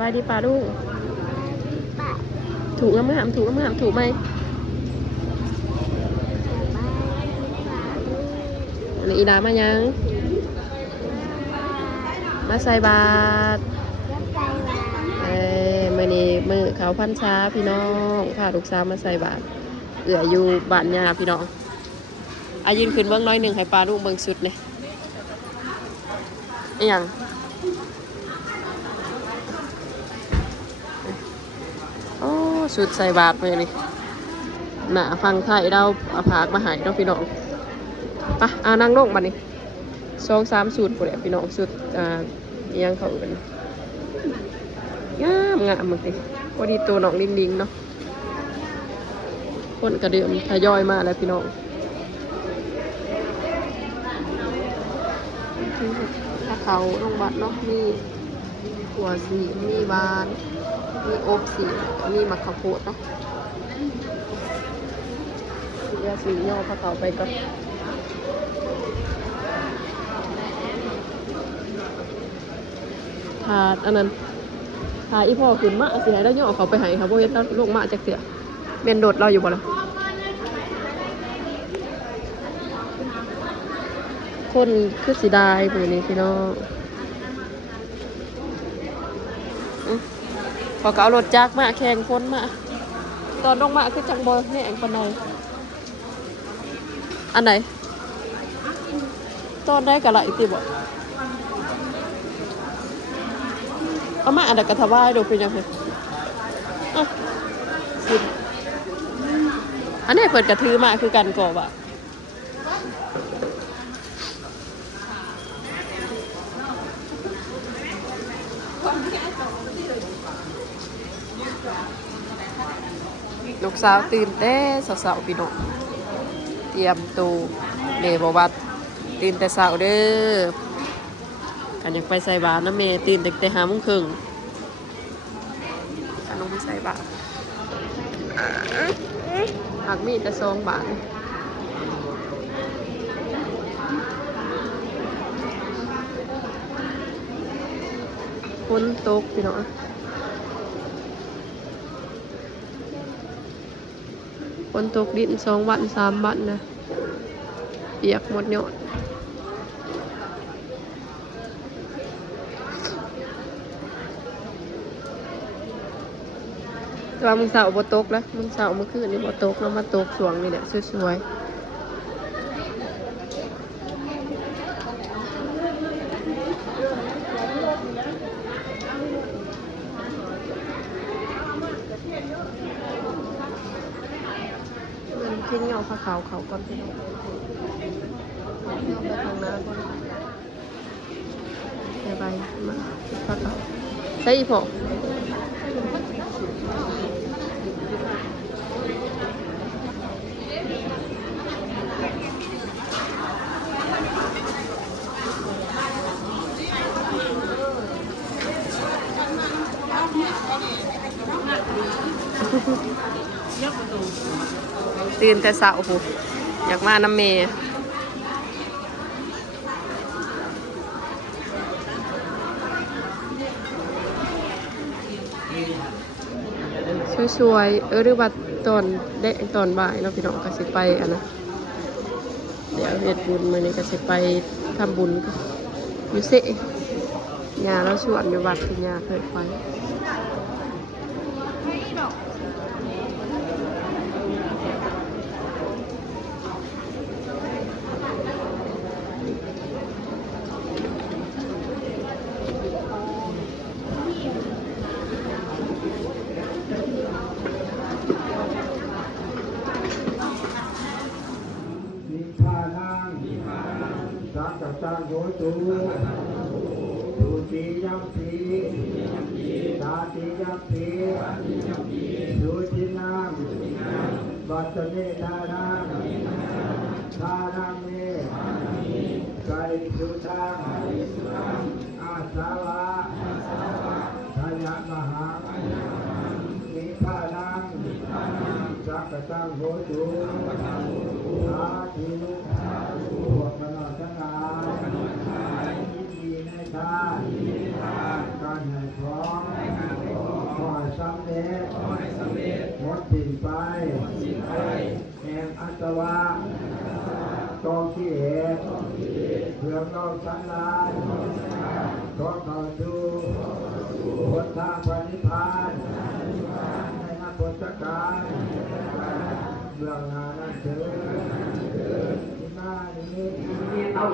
บายดีป่าลูกถูกแล้วเมื่อหามถูกแล้วเมื่อหามถูกไหมอันนี้อีดามายังมาใส่บาตรมื่อนี้มือเขาพันช้าพี่น้องพาลูกสาวมาใส่บาตรเหลืออยู่บ้านยาพี่น้องอายืนขึ้นเบื้องน้อยหนึ่งให้ปลาลูกเบื้องสุดเนี่ยไอ้ยังโอ้สุดใส่บาตรเลยนี่หนาฟังไทยเราเอาผากมาหายเราพี่น้องปะนั่งลงมานี่2-3สูตรพอดีพี่น้องสุดยังเขาเป็นงามมึงสิพอดีตัวน้องลิงเนาะคนกระเดื่อมทยอยมาแล้วพี่น้องถ้าเขาลงบัตรเนาะมีหัวสีมีบานมีอบสีมีมะขามโพดเนาะเดี๋ยวสีย่อพระเขาไปก่อนถาดอันนั้นถาดอีพ่อขึ้นมาสิให้แล้วย่อเขาไปให้ครับโบเฮ็ดแล้วลงมาจากเสียเมนโดดเราอยู่บ่ล่ะคนคือสีได้แบบนี้พี่น้องพอเอารถจักรมาแข่งคนมาตอนลงมาคือจังบอลแหงปนใดอันไหนตอนได้กะไรติบ่เอามาอันเดกระทวายดูเป็นยังไงอันนี้เปิดกระทือมาคือกันก่อบ่ะลูกสาวตื่นเต้สาวๆพี่น้องเตรียมตูเมย์บอกว่าตื่นแต่สาวเด้อกันอยากไปใส่บาตรนะเมย์ตื่นแต่5 โมงครึ่งกันลงไปใส่บาตรหักมีแต่2 บาทฝนตกพี่น้องฝนตกดิน2 วัน 3 วันนะเปียกหมดยอดแต่ว่ามึงเสาบ่ตกแล้วมึงเสาเมื่อคืนนี่บ่ตกแล้วมาตกสวงนี่แหละสวยมันขึ้นเงาผ้าขาวเขาก่อนพี่น้องเงาไปทางหน้าก่อนไปมาผ้าขาวใส่อีพอตื่นแต่เช้าโอ้โหอยากมาน้ำเมย์สวยๆหรือว่าตอนเด็กตอนบ่ายเนาะพี่น้องก็สิไปอันนะเดี๋ยวเฮ็ดบุญมื้อนี้ก็สิไปทำบุญอยู่เสะญาเราชวนอยู่วัดที่ญาเคยไปสังโฆตุสุติยัมปีตาติยัมปีสุจินังวัตเนธานังทานังเมไกสุทังอาสาวะทายะมหังนิพพานังสังฆสังโฆตุสาธุพวกมนุษย์ทั้งหลายยินดีในทานการให้พร้อม ร็จหมดสิ้นไปแห่งอัตวะกองที่เหตุเพื่อเราสันลานขอเข้าสู่หนทางพระนิพพานในอนาคตการเบื้องหน้านั้นเถิดที่หน้านี้เต้า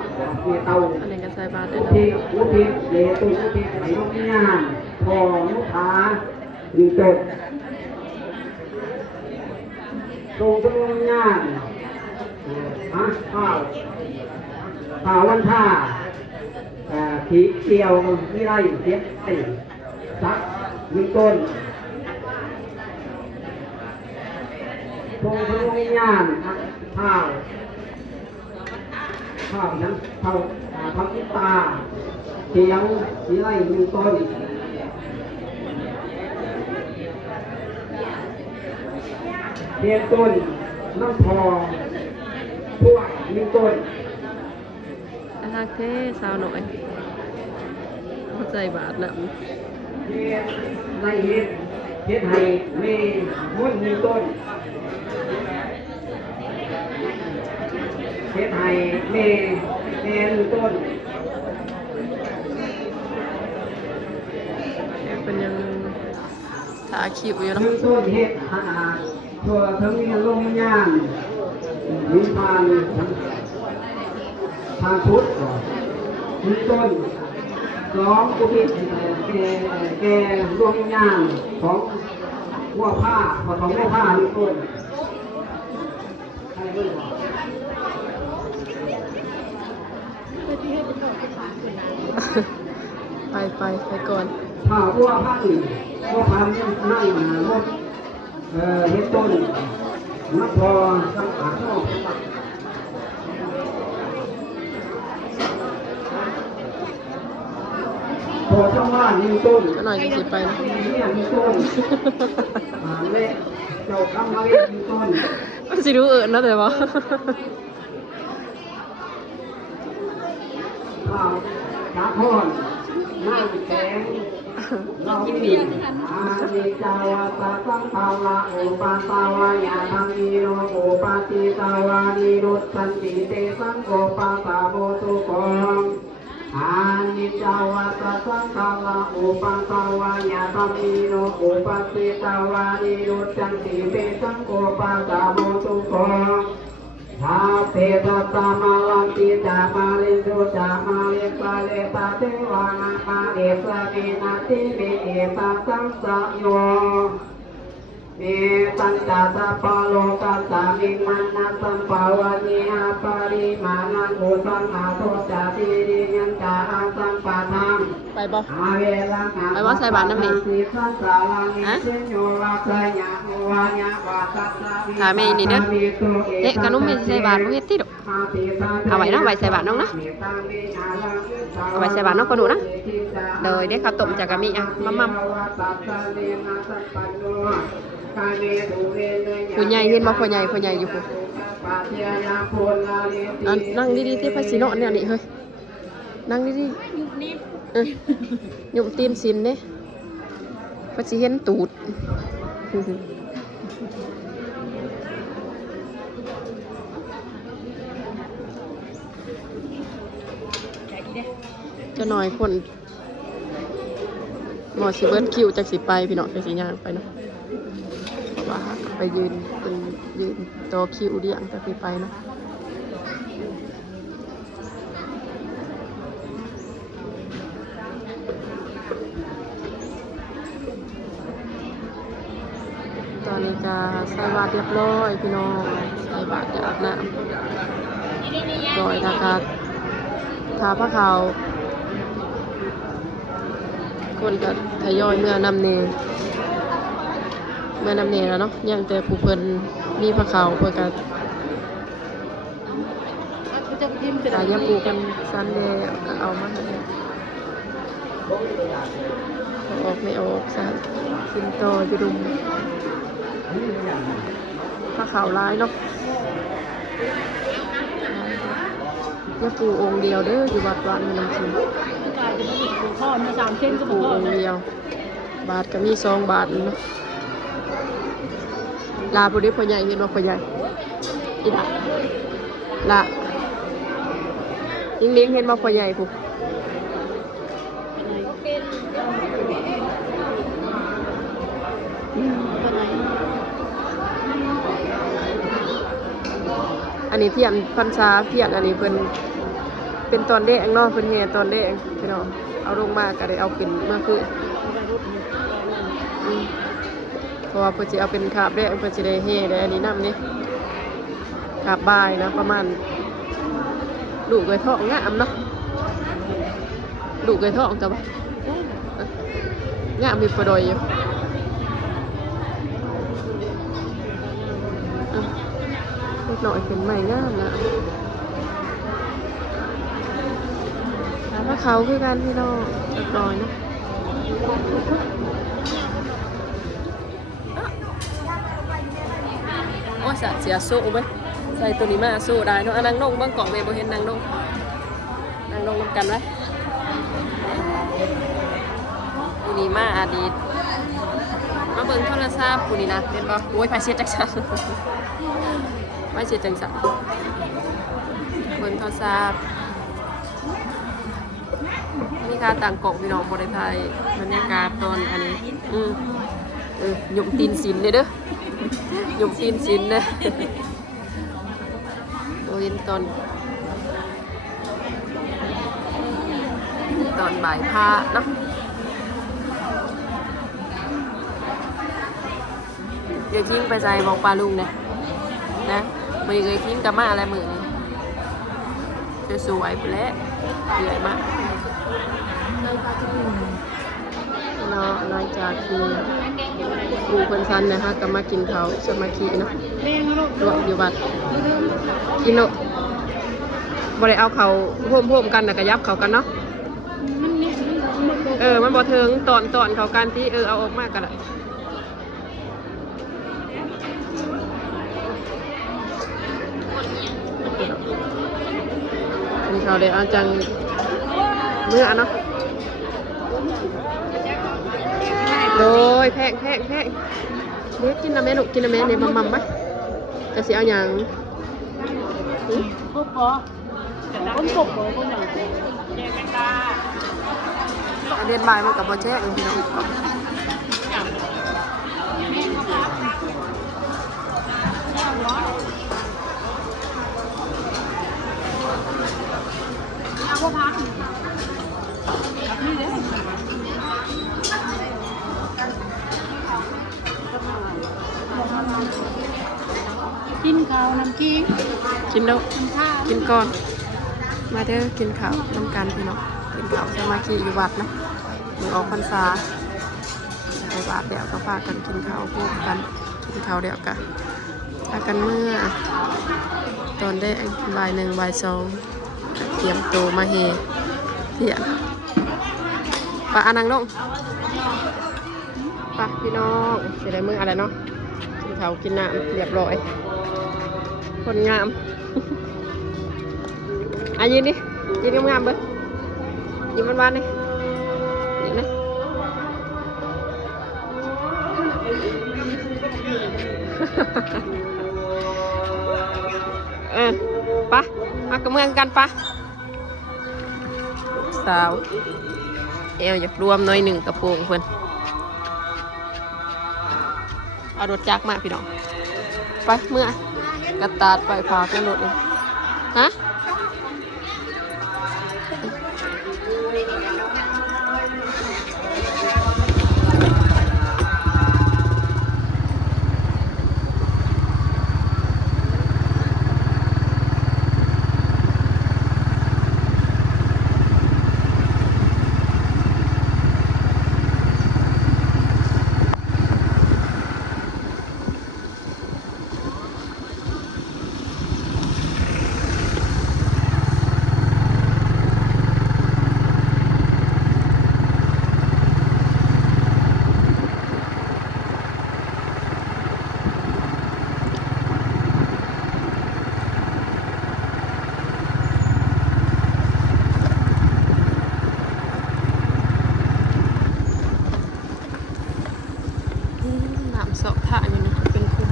เต้า อันนี้ก็ใส่บาตรได้ อุทิศ เนาะ อุทิศเลตุอุทิศไหลลงงานพอนุภาดีจดตรงทุกงานข้าววันท่าขีเกี่ยวมีไรเสียไอ้สักมีต้นตรงทุกงานข้าวนั้นข้าวพักกิตาเขียวมีไรมีต้นเทียนต้นน้ำพอพวกมีต้น ฮักเท่สาวหน่อยเข้าใจบาทนะ เฮ็ดในเฮ็ดให้แม่มุ่นมีต้นเฮ็ดให้แม่มีต้น เป็นยังถาคิวอยู่เนาะ มีต้นเฮ็ดทั่วทั้งนี้ลงย่างมีทางพุทธมีต้นร้องกุฏิแกลงย่างของหัวผ้าของหัวผ้ามีต้น ไปก่อน ผ้าหัวผ้าอื่นหัวผ้านี่นั่งรถเฮ็ดต้นนับพอสังขารพอจังหวะมีต้น ก็หน่อยก็สิไปนะ เนี่ยมีต้นเละเจ้าคำมาเละมีต้น มันสิรู้เนาะแต่ว่า ข้าวกาพอนนั่งแข็งเรามีอาณิจาวาตาสังภาวะโอปาตาวายาธรรมีโนโอปาติตาวานิรุตตันติเตสังโฆปาตาโมตุโกอานิจจาวาตาสังภาวะโอปาตาวายาธรรมีโนโอปาติตาวานิรุตตันติเตสังโฆปาตาโมตุโกภาเทตตามาลันติจามาลิโสจามาลิปะเลตาเทวานาคาเอสะเมนาติเมเอตาสังสะโยเอตัญจาตาปะโลกัสสามิมันนาสัมภาวะนิอาปาริมานังโอสังอาโทจาติริยังจาอาสัมปะทัง ไปบ่ ไปว่าใส่บาตรน้ำนี่ ถามแม่นี่เด้อเด็กขนมไม่ใส่บาตรบ่เฮ็ดติดอกเอาไว้นะไว้ใส่บาตรน้องนะเอาไว้ใส่บาตรน้องก็ดูนะโดยเด็กข้าวต้มจากกะมิอ่ะมัมผู้ใหญ่เห็นบ่ผู้ใหญ่อยู่พุ่นนั่งดีๆที่พระสิเนาะเนี่ยนี่เฮ้ยนั่งดีๆหยุ่มตีนสินเด้พระสิเห็นตูดจะหน่อยคนหมอสิเบิร์ดคิวจากสิไปพี่น้องจากสิย่างไปเนาะเพราะว่าไปยืนต่อคิวเดียงจากสิไปเนาะตอนนี้จะใส่บาตรเรียบร้อยพี่น้องใส่บาตรจะอาบน้ำก่อยทากาทาผ้าขาวคนก็ทยอยเมื่อนำเนแล้วเนาะยังแต่ผู้เพิ่นมีผ้าขาวเพิ่นก็อาญาปูกันซันเดย์เอามาให้ออกไม่ออกซะสินโตอยู่ดุมผ้าขาวร้ายเนาะยาปูองค์เดียวเด้ออยู่วัดวานแม่น้ำชีปูองค์เดียวบาทก็มี2 บาทเนาะ ลาผู้นี้พ่อใหญ่เห็นว่าพ่อใหญ่อีดาลายิงเลี้ยงเห็นว่าพ่อใหญ่ผู้อันนี้เทียนพันชาเทียนอันนี้เป็นตอนเด็กเนาะเพิ่นเฮตอนเด็กพี่น้องเอาลงมาก็ได้เอาเป็นเมื่อคืนเพราะว่าเพิ่นสิเอาเป็นขาบแรกเพิ่นสิได้เฮได้อันนี้นำนี่ขาบบ่ายนะประมาณลูกเกยท้องงามเนาะลูกเกยท้องจ้ะบ่งามมีประดอยอยู่เล็กน้อยเป็นไม้งามนะแล้วก็เขาคือกันพี่น้องเล็กน้อยเนาะโอ้ยเสียสู้ไหมใส่ตัวนี้มาสู้ได้เนาะนางนงบางกล่องเมย์บ่เห็นนางนงร่วมกันไว้ตัวนี้มาอดีตมาเบิ่งโทรศัพท์ตัวนี้นะเป็นบ่โอ้ยไฟเสียจังสันไม่เสียจังสันเบิ่งโทรศัพท์นี่ค่ะต่างกล่องพี่น้องบริไทยบรรยากาศตอนอันนี้หยุ่มตีนสินเลยเด้อหยุ่มตีนสินนะโอ้ยตอนบ่ายพาเนาะเดี๋ยวทิ้งไปใจบอกปลาลุงเนี่ยนะมือเคยทิ้งกับมาอะไรมือนี่สวยๆไปแล้วเหนื่อยมากเนาะหลังจากที่ปูคนซันนะคะก็มากินเขาสมาธิเนาะรวมอยู่บัดกินโนบ่ได้เอาเขาโฮมกันนะกระยับเขากันเนาะมันบ่ถึงตอนเขากันที่เอาออกมากกันละกินเขาเดี๋ยวเอาจังเมื่อเนาะโดยแพงเด็กกินน้ำแม่ลูกกินน้ำแม่เนี่ยมัมไหมจะเสียเอาอย่างปุ๊บปอผมปกปอคนหนึ่งเรียนบ่ายมากับโบแจ๊กพี่น้องเอาพวกพักนี่เลยกินข้าวน้ำกิ้งกินแล้วกินก่อนมาเด้อกินข้าวน้ำกันพี่น้องกินข้าวสมาธิอยู่วัดนะมือออกพรรษาไปวัดเดี๋ยวก็พากันกินข้าวพวกกันกินข้าวเดี๋ยวกันพากันเมื่อตอนได้บ่าย1บ่าย2เตรียมตัวมาเฮเที่ยงปะอานังลงปะพี่น้องจะได้มืออะไรเนาะกินข้าวกินน้ำเรียบร้อยคนงามยืนดิยืนงามๆเบิ้ลยืนบ้านๆดิยืนนะปะมากระเมืองกันปะสาวเอวอยากรวมหน่อยหนึ่งกระโปรงเพื่อนเอารถจักรมาพี่น้องไปเมื่อกระตาดไปพาขึ้นรถเลยฮะสอบถ่ายอยู่นะเป็นคุ้ม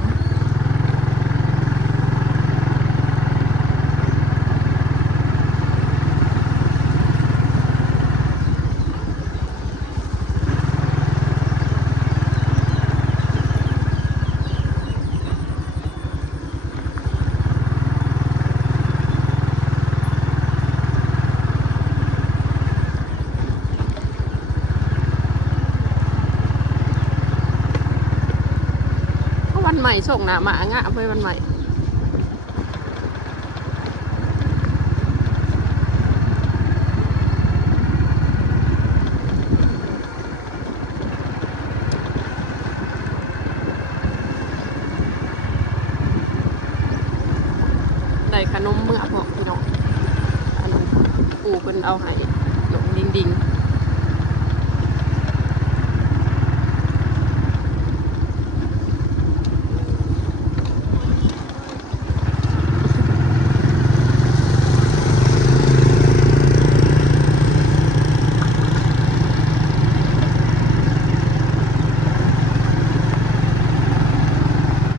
ใหม่ส่งหนาหมางะเพื่อวันใหม่ได้ขนมเมื่อพอพี่น้องอันปู่เพิ่นเอาให้หลงดิง